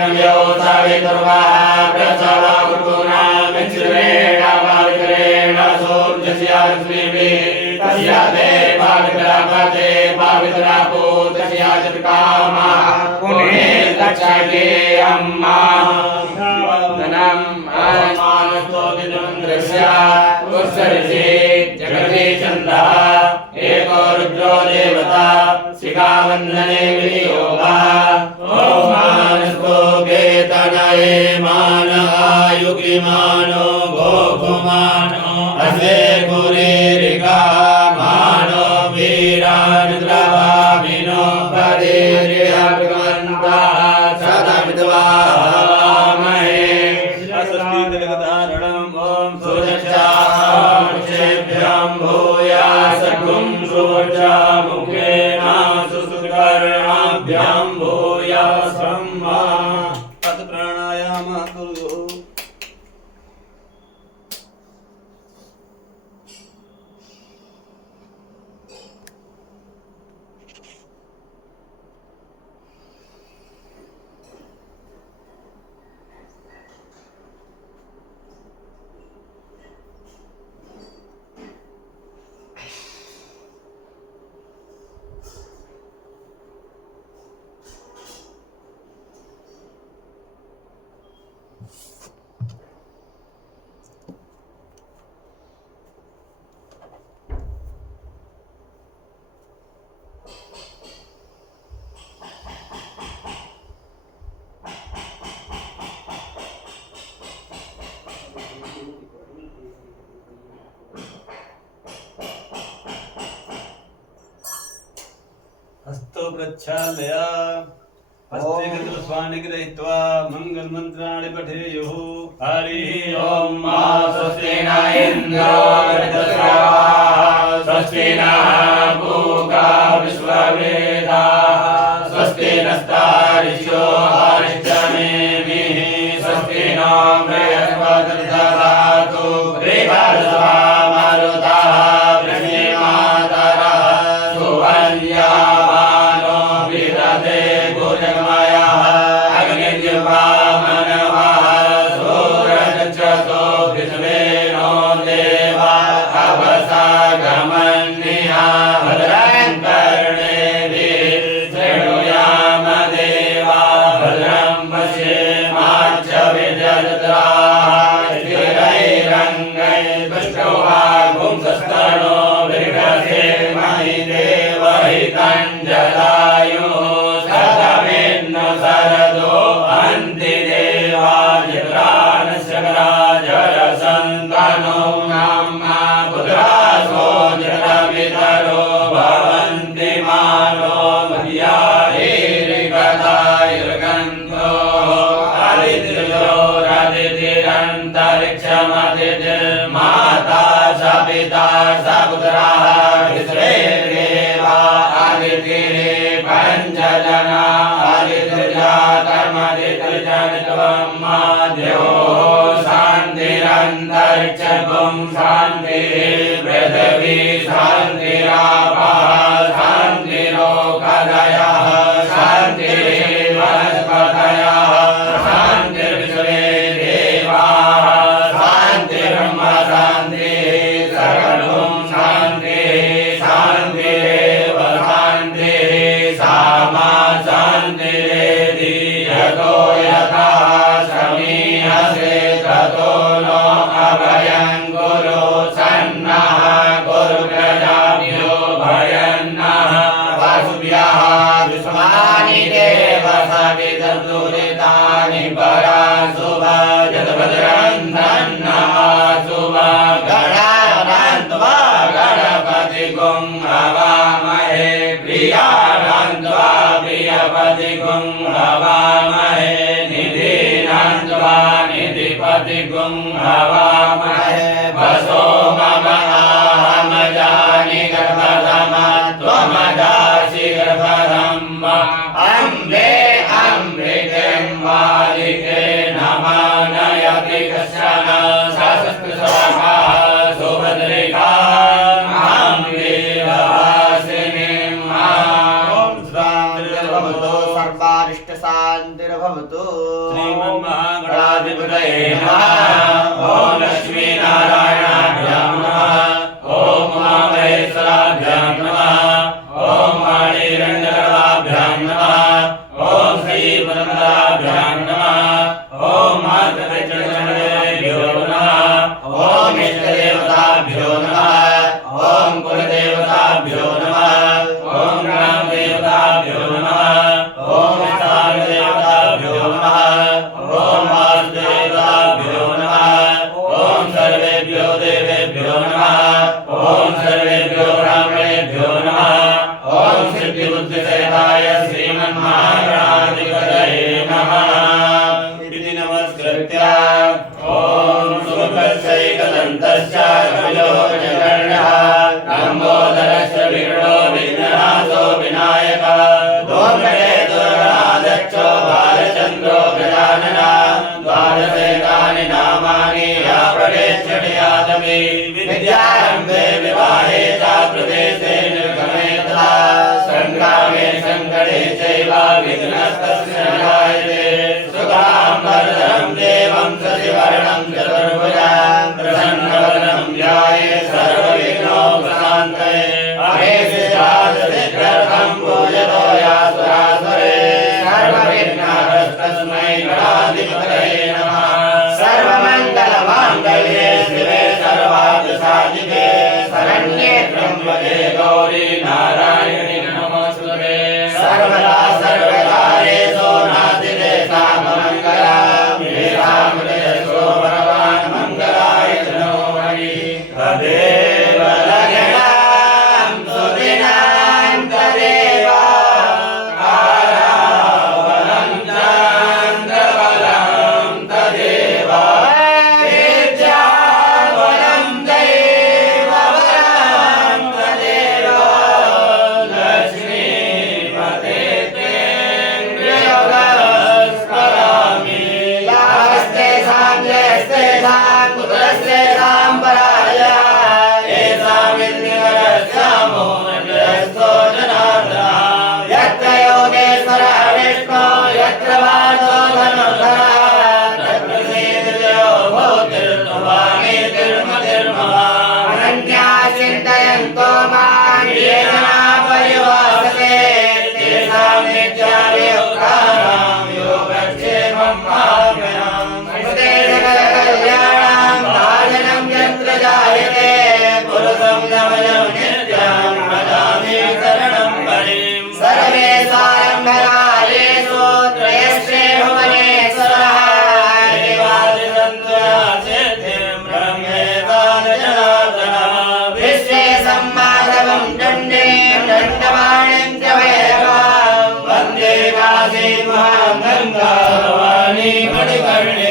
नव्यो सावितुर्वाः प्रसवकुटुना मिच्छ्रेण पावित्रेण सूर्यस्यास्मिभिः तस्या ते पावित्रापते पावित्रापो तस्या चतुर्कामाः पुणे दक्षिणे अम्मा वन्दनम् आनमानस्तो विदुन्द्रस्य उत्सर्जे जगते चन्दः एको रुद्रो देवता शिखावन्दने विनियोगः ॐ मानस्तो केतनये मान आयुगिमानो गोपुमानो असे कुरेरिका मानो वीरानुद्रवामिनो पदेर्यभ्यवन्तः सदा विद्वामहे अस्तित्वधारणम् ॐ सुरक्षाक्षेभ्यं भूयासगुं सूर्यामुखेन सुसुकर्णाभ्यां भूयासं मा प्राणायामः कुरु। हस्तो प्रक्षालय हस्ते कृतस्वानि गृहीत्वा मंगलमन्त्राणि पठेयुः। हरिः ॐ मा स्वस्ति न इन्द्रो वृद्धश्रवाः स्वस्ति नः पूषा विश्ववेदाः स्वस्ति नस्तार्क्ष्यो अरिष्टनेमिः स्वस्ति नो बृहस्पतिर्दधातु बृहस्पतिर्वा मरुतः वृष्णिमातरः सुवर्या माता सपिता सपुत्राः विश्वेदेवा आदित्ये पञ्चजना आदित्यजातर्मदित्यजनित्वं माध्यो शान्तिरन्तरिक्षं शान्तिः पृथिवी शान्तिरापः शान्तिरोकदयः शान्तिः वनस्पतयः शान्तिर्विश्वे देवाः शान्तिर्ब्रह्म शान्तिः सर्वं शान्तिः शान्तिरेव शान्तिः सामा शान्तिरेधि यतो यथा समीहसे ततो नो अभयं कुरु सन्नः कुरु प्रजाभ्यो भयन्नः वासुभ्यः विश्वानि देव सवितर्दुरितानि पराशुभा यद्भद्रं धन्नमाशुभा गणानान्त्वा गणपतिगुं हवामहे प्रियानान्त्वा प्रियपतिगुं हवामहे निधिनान्त्वा निधिपतिगुं हवामहे वसो मम अहमजानि गर्भधमत्वमदासि गर्भधम् अम्बे अमृतं वालिके नमानयति कश्चन सहस्रस्वाहा सुभद्रिका शान्तिर्भवतु सर्वारिष्टशान्तिर्भवतु। श्रीमन्महागणाधिपतये नमः। ओम लक्ष्मी नारायणाभ्यां नमः। ओम उमामहेश्वराभ्यां नमः। ओम वाणीरण्यगर्भाभ्यां नमः। ओम श्री पुरन्दराभ्यां नमः। ओम मातृचरणेभ्यो नमः। ओम इष्टदेवताभ्यो नमः। ओम कुलदेवताभ्यो नमः। ओम ग्रामदेवताभ्यो नमः। ओम स्थानदेवताभ्यो नमः। ओम वासुदेवताभ्यो नमः। ओम सर्वेभ्यो देवेभ्यो नमः। ओम सर्वेभ्यो ब्राह्मणेभ्यो नमः। ओम सिद्धिबुद्धिसहिताय श्रीमन्महागणाधिपतये नमः। इति नमस्कृत्य ओम सुमुखस्यैकदन्तस्य कपिलोचनकर्णः लम्बोदरस्य विकटो विघ्ननाशो विनायकः धूम्रकेतुर्गणाध्यक्षो बालचन्द्रो गजाननः द्वादशैतानि नामानि आपरेच्छयादपि विद्यारम्भे विवाहे च प्रवेशे निर्गमे तथा सङ्ग्रामे सङ्कटे चैव विघ्नस्तस्य न जायते सुखं वरदं देवं सतिवर्णं चतुर्भुजं प्रसन्नवदनं ध्यायेत् सर्वविघ्नोपशान्तये अहेशिराजसिद्ध्यर्थं पूजतो यासुरासुरे सर्वविघ्नहरस्तस्मै गणाधिपतये नमः। सर्वमङ्गलमाङ्गल्ये शिवे सर्वार्थसाधिके शरण्ये त्र्यम्बके गौरी नारायणि नमोऽस्तुते। सर्वदा सर्वकार्येषु नास्ति साममङ्गलम् येषामृतेषु भगवान् मङ्गलाय तनो हरिः। तदेव लग्नं सुदिनं तदेव कालाबलं चन्द्रबलं तदेव विद्याबलं दैवबलं तदेव लक्ष्मीपते तेन्द्रियवस्मरामि लास्तेषां जयस्तेषां कुतस्तेषां पराय येषामिन्द्रियरस्यामो नृस्तो जनार्दनः यत्र योगेश्वरः विष्णो यत्र वासो धनुर्धरः तत्र श्रीदेवो भूतिर्भवानीतिर्मतिर्मम अनन्या चिन्तयन्तो मां ये जना परिवासते तेषां नित्याभियुक्तानां योगक्षेमं माम्यहम् स्मृते सकलकल्याणं भाजनं यत्र जायते पुरुषं नमजं नित्यं भजामि शरणं हरिं। सर्वेषारम्भकालेषु त्रयस्ते भुवनेश्वरः देवादिसन्तु सिद्धिं ब्रह्मेतान् जनार्दनः विश्वेशं माधवं दण्डीं दण्डपाणिं च वैभवं वन्दे काशीं महां गङ्गां